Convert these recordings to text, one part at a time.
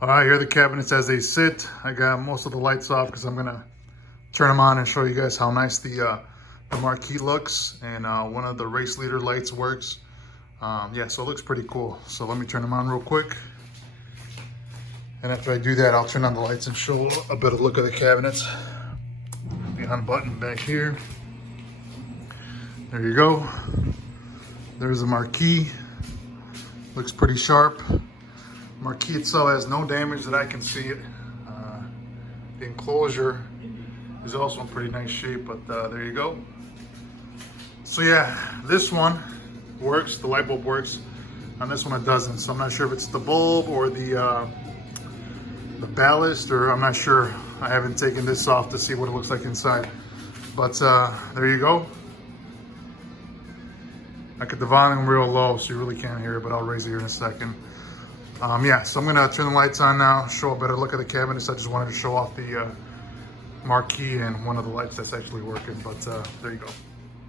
All right, here are the cabinets as they sit. I got most of the lights off because I'm gonna turn them on and show you guys how nice the marquee looks, and one of the race leader lights works. Yeah, so it looks pretty cool. So let me turn them on real quick. And after I do that, I'll turn on the lights and show a better look of the cabinets. The on button back here. There you go. There's the marquee. Looks pretty sharp. Marquee itself has no damage that I can see it. The enclosure is also in pretty nice shape, but there you go. So yeah, this one works, the light bulb works. On this one it doesn't, so I'm not sure if it's the bulb or the ballast, or I'm not sure. I haven't taken this off to see what it looks like inside. But there you go. I got the volume real low, so you really can't hear it, but I'll raise it here in a second. Yeah, so I'm gonna turn the lights on now, show a better look at the cabinets. I just wanted to show off the marquee and one of the lights that's actually working, but there you go.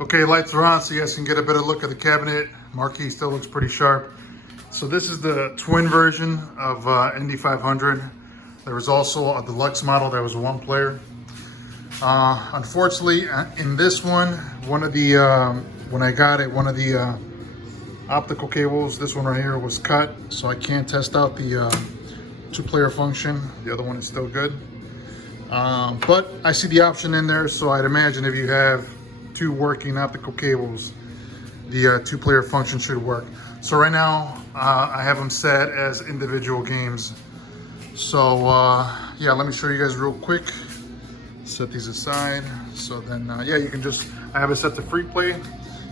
Okay, lights are on, so you guys can get a better look at the cabinet. Marquee still looks pretty sharp. So this is the twin version of Indy 500. There was also a deluxe model that was one player. Unfortunately, in this one, one of the when I got it, one of the optical cables, this one right here, was cut, so I can't test out the two-player function. The other one is still good, but I see the option in there, so I'd imagine if you have two working optical cables, the two-player function should work. So right now, I have them set as individual games. So yeah, let me show you guys real quick. Set these aside. So then, yeah, you can just, I have it set to free play.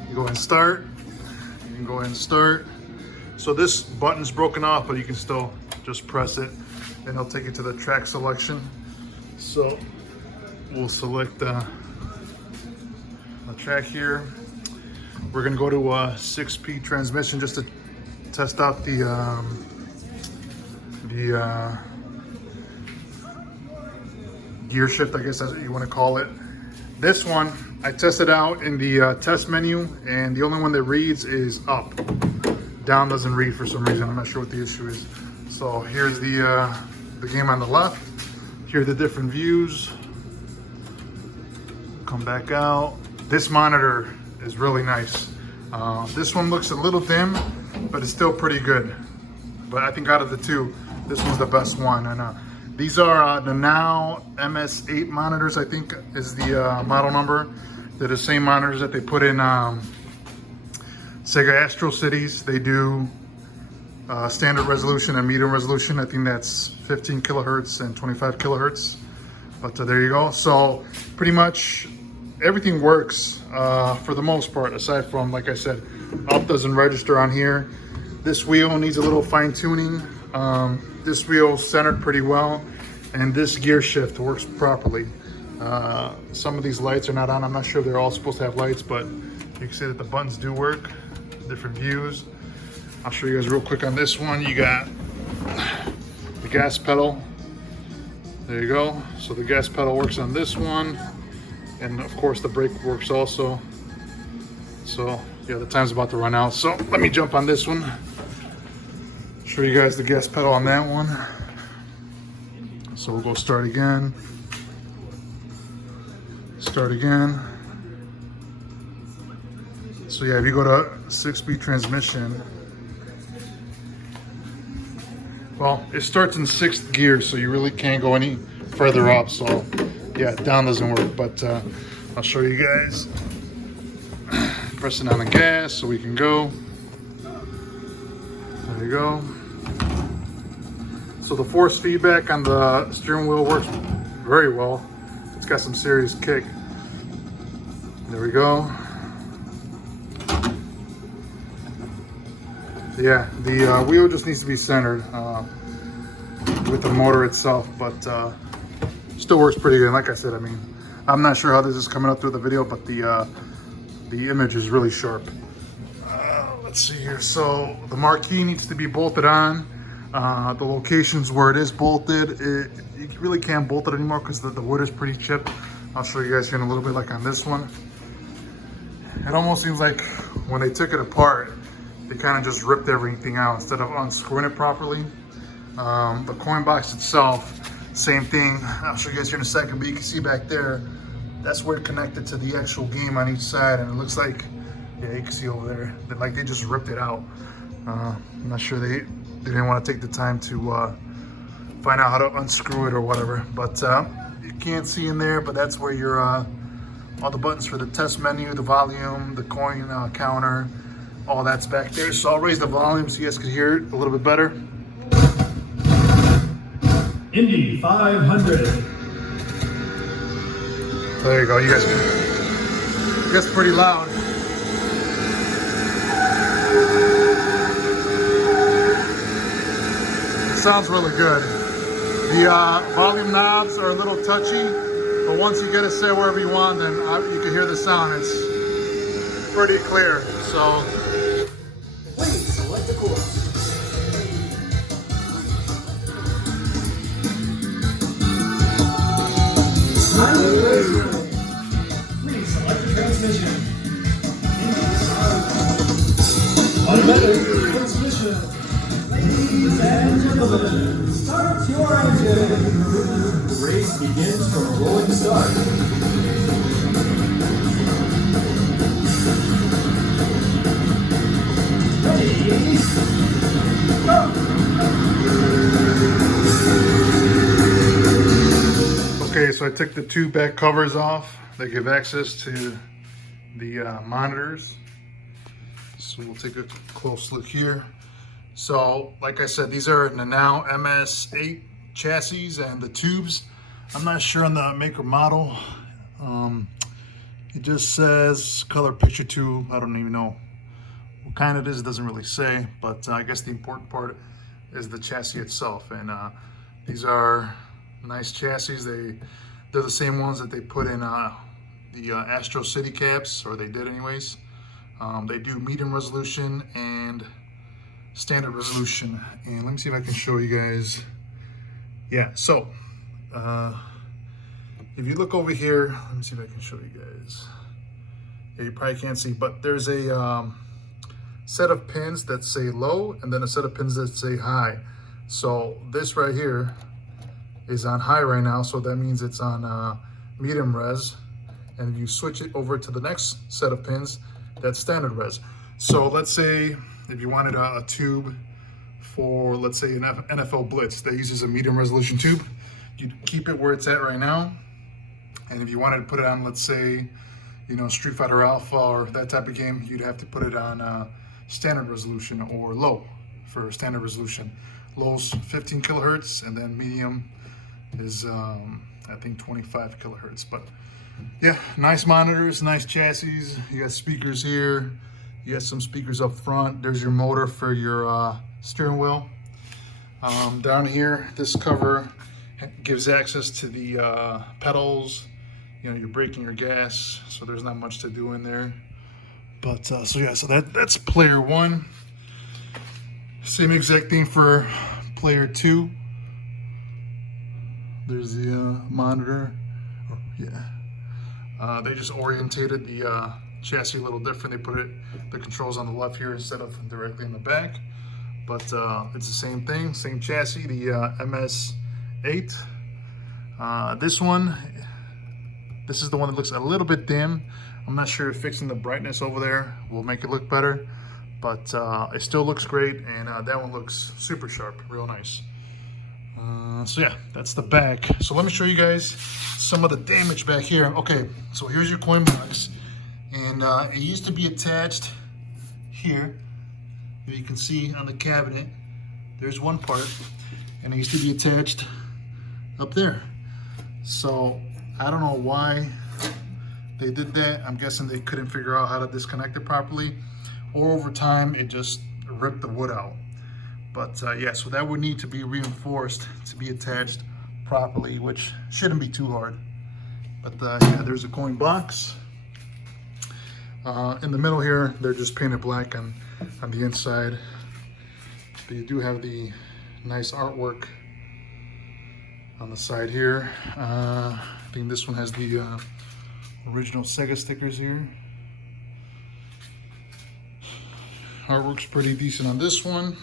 You go ahead and start. You can go ahead and start. So this button's broken off, but you can still just press it and it'll take you to the track selection. So we'll select the track here. We're gonna go to a 6-speed transmission just to test out the gear shift, I guess that's what you want to call it. This one I tested out in the test menu, and the only one that reads is up. Down doesn't read for some reason. I'm not sure what the issue is. So here's the game on the left. Here are the different views. Come back out. This monitor is really nice. This one looks a little dim, but it's still pretty good. But I think out of the two, this one's the best one. And these are the Now MS8 monitors, I think is the model number. They're the same monitors that they put in Sega Astro Cities. They do standard resolution and medium resolution. I think that's 15 kilohertz and 25 kilohertz. But there you go. So pretty much everything works for the most part, aside from, like I said, up doesn't register on here. This wheel needs a little fine tuning. This wheel centered pretty well, and this gear shift works properly. Some of these lights are not on. I'm not sure if they're all supposed to have lights, but you can see that the buttons do work. Different views. I'll show you guys real quick on this one. You got the gas pedal. There you go. So the gas pedal works on this one, and of course the brake works also. So yeah, the time's about to run out. So let me jump on this one. Show you guys the gas pedal on that one. So we'll go start again. Start again. So yeah, if you go to 6-speed transmission, well, it starts in 6th gear, so you really can't go any further up. So yeah, down doesn't work, but I'll show you guys. Pressing on the gas so we can go. There you go. So the force feedback on the steering wheel works very well. It's got some serious kick. There we go. Yeah, the wheel just needs to be centered with the motor itself, but still works pretty good. Like I said, I mean, I'm not sure how this is coming up through the video, but the image is really sharp. Let's see here. So the marquee needs to be bolted on. The locations where it is bolted, you really can't bolt it anymore because the wood is pretty chipped. I'll show you guys here in a little bit, like on this one. It almost seems like when they took it apart, they kind of just ripped everything out instead of unscrewing it properly. The coin box itself, same thing. I'll show you guys here in a second, but you can see back there, that's where it connected to the actual game on each side, and it looks like, yeah, you can see over there, that like they just ripped it out. I'm not sure they didn't want to take the time to find out how to unscrew it or whatever, but you can't see in there, but that's where your all the buttons for the test menu, the volume, the coin counter, all that's back there. So I'll raise the volume so you guys can hear it a little bit better. Indy 500. So there you go. You guys pretty loud. It sounds really good. The volume knobs are a little touchy, but once you get it set wherever you want, then you can hear the sound. It's pretty clear. So please select the course. Please select the transmission. Automatic transmission. Ladies and gentlemen, start your engine. The race begins from a rolling start. Ready, go! okay, so I took the two back covers off. They give access to the monitors. So we'll take a close look here. So, like I said, these are the now MS8 chassis and the tubes. I'm not sure on the make or model. It just says color picture tube. I don't even know what kind it is. It doesn't really say, but I guess the important part is the chassis itself. And these are nice chassis. They're the same ones that they put in the Astro City caps, or they did anyways. They do medium resolution and standard resolution. And let me see if I can show you guys. Yeah, so if you look over here, let me see if I can show you guys. Yeah, you probably can't see, but there's a set of pins that say low and then a set of pins that say high. So this right here is on high right now, so that means it's on medium res. And if you switch it over to the next set of pins, that's standard res. So let's say if you wanted a tube for, let's say, an NFL Blitz that uses a medium resolution tube, you'd keep it where it's at right now. And if you wanted to put it on, let's say, you know, Street Fighter Alpha or that type of game, you'd have to put it on standard resolution or low for standard resolution. Low's 15 kilohertz, and then medium is I think 25 kilohertz. But yeah, nice monitors, nice chassis. You got speakers here. You got some speakers up front. There's your motor for your steering wheel. Down here, this cover gives access to the pedals. You know, your brake and your gas. So there's not much to do in there. But so yeah, so that's player one. Same exact thing for player two. There's the monitor. Oh, yeah. They just orientated the chassis a little different. They put the controls on the left here instead of directly in the back. But it's the same thing, same chassis, the MS8. This is the one that looks a little bit dim. I'm not sure if fixing the brightness over there will make it look better, but it still looks great, and that one looks super sharp, real nice. So yeah, that's the back. So let me show you guys some of the damage back here. Okay, so here's your coin box, and it used to be attached here. You can see on the cabinet, there's one part, and it used to be attached up there. So I don't know why they did that. I'm guessing they couldn't figure out how to disconnect it properly, or over time it just ripped the wood out. But yeah, so that would need to be reinforced to be attached properly, which shouldn't be too hard. But yeah, there's a coin box. In the middle here, they're just painted black on the inside. But you do have the nice artwork on the side here. I think this one has the original Sega stickers here. Artwork's pretty decent on this one.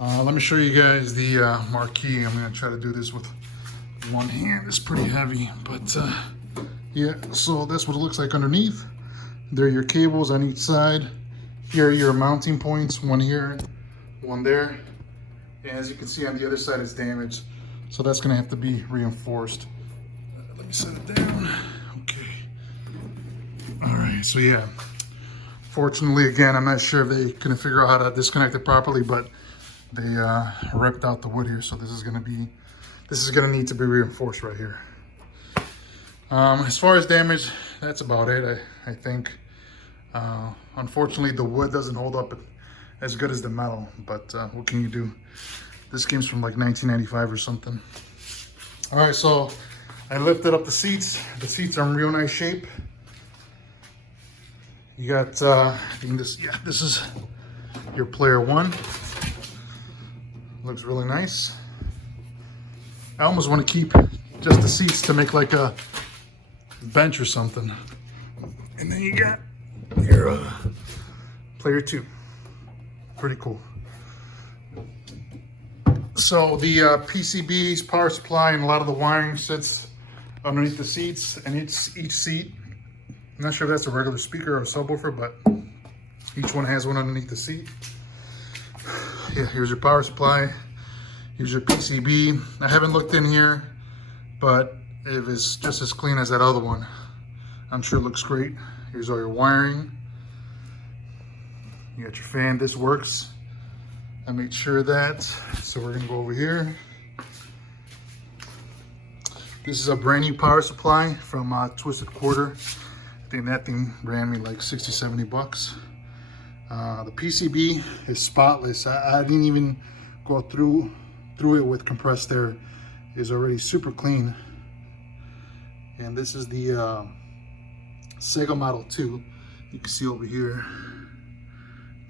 Let me show you guys the marquee. I'm gonna try to do this with one hand. It's pretty heavy, but yeah, so that's what it looks like underneath. There are your cables on each side. Here are your mounting points, one here, one there. And as you can see on the other side, it's damaged. So that's gonna have to be reinforced. Let me set it down. Okay. All right, so yeah. Fortunately, again, I'm not sure if they couldn't figure out how to disconnect it properly, but they ripped out the wood here. So this is gonna need to be reinforced right here. As far as damage, that's about it, I think. Unfortunately, the wood doesn't hold up as good as the metal, but what can you do? This game's from like 1995 or something. All right, so I lifted up the seats. The seats are in real nice shape. You got, I think this is your player one. Looks really nice. I almost want to keep just the seats to make like a bench or something. And then you got your player two. Pretty cool. So the PCBs, power supply, and a lot of the wiring sits underneath the seats, and each seat, I'm not sure if that's a regular speaker or a subwoofer, but each one has one underneath the seat. Yeah, here's your power supply. Here's your PCB. I haven't looked in here, but if it's just as clean as that other one, I'm sure it looks great. Here's all your wiring. You got your fan. This works. I made sure of that. So we're gonna go over here. This is a brand new power supply from Twisted Quarter. I think that thing ran me like 60, 70 bucks. The PCB is spotless. I didn't even go through it with compressed air. It's already super clean. And this is the Sega Model 2. You can see over here.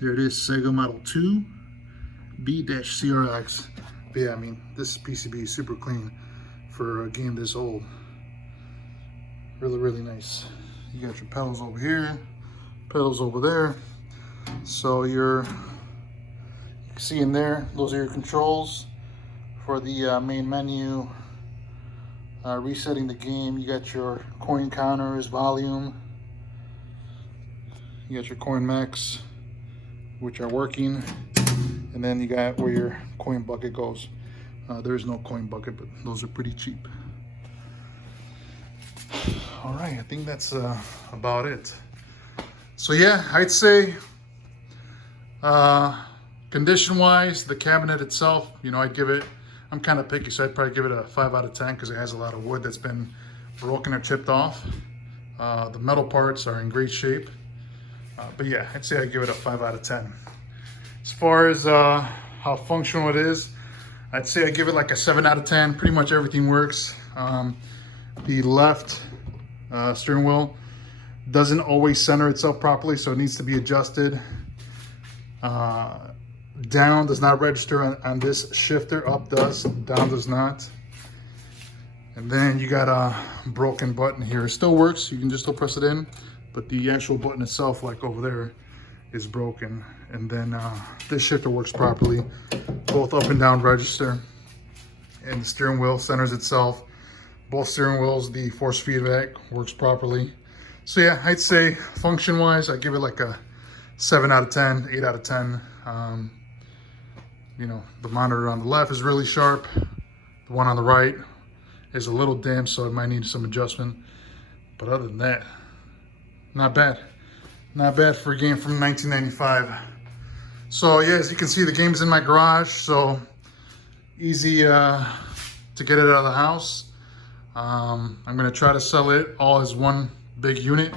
There it is, Sega Model 2 B-CRX. But yeah, I mean, this PCB is super clean for a game this old. Really, really nice. You got your pedals over here, pedals over there. So you can see in there, those are your controls for the main menu. Resetting the game, you got your coin counters, volume. You got your coin mechs, which are working. And then you got where your coin bucket goes. There is no coin bucket, but those are pretty cheap. All right, I think that's about it. So yeah, I'd say condition-wise, the cabinet itself, you know, I'd give it, I'm kind of picky, so I'd probably give it a 5 out of 10 because it has a lot of wood that's been broken or chipped off. The metal parts are in great shape. But yeah, I'd say I'd give it a 5 out of 10. As far as how functional it is, I'd say I give it like a 7 out of 10. Pretty much everything works. The left steering wheel doesn't always center itself properly, so it needs to be adjusted. Down does not register on this shifter, up does, down does not. And then you got a broken button here. It still works, you can just still press it in, but the actual button itself, like over there, is broken. And then this shifter works properly. Both up and down register. And the steering wheel centers itself. Both steering wheels, the force feedback works properly. So yeah, I'd say function-wise, I'd give it like a 7 out of 10, 8 out of 10. You know, the monitor on the left is really sharp. The one on the right is a little dim, so it might need some adjustment. But other than that, not bad. Not bad for a game from 1995. So yeah, as you can see, the game's in my garage, so easy to get it out of the house. I'm gonna try to sell it all as one big unit.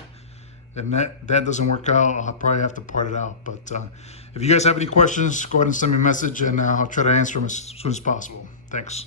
And that doesn't work out, I'll probably have to part it out. But if you guys have any questions, go ahead and send me a message and I'll try to answer them as soon as possible. Thanks.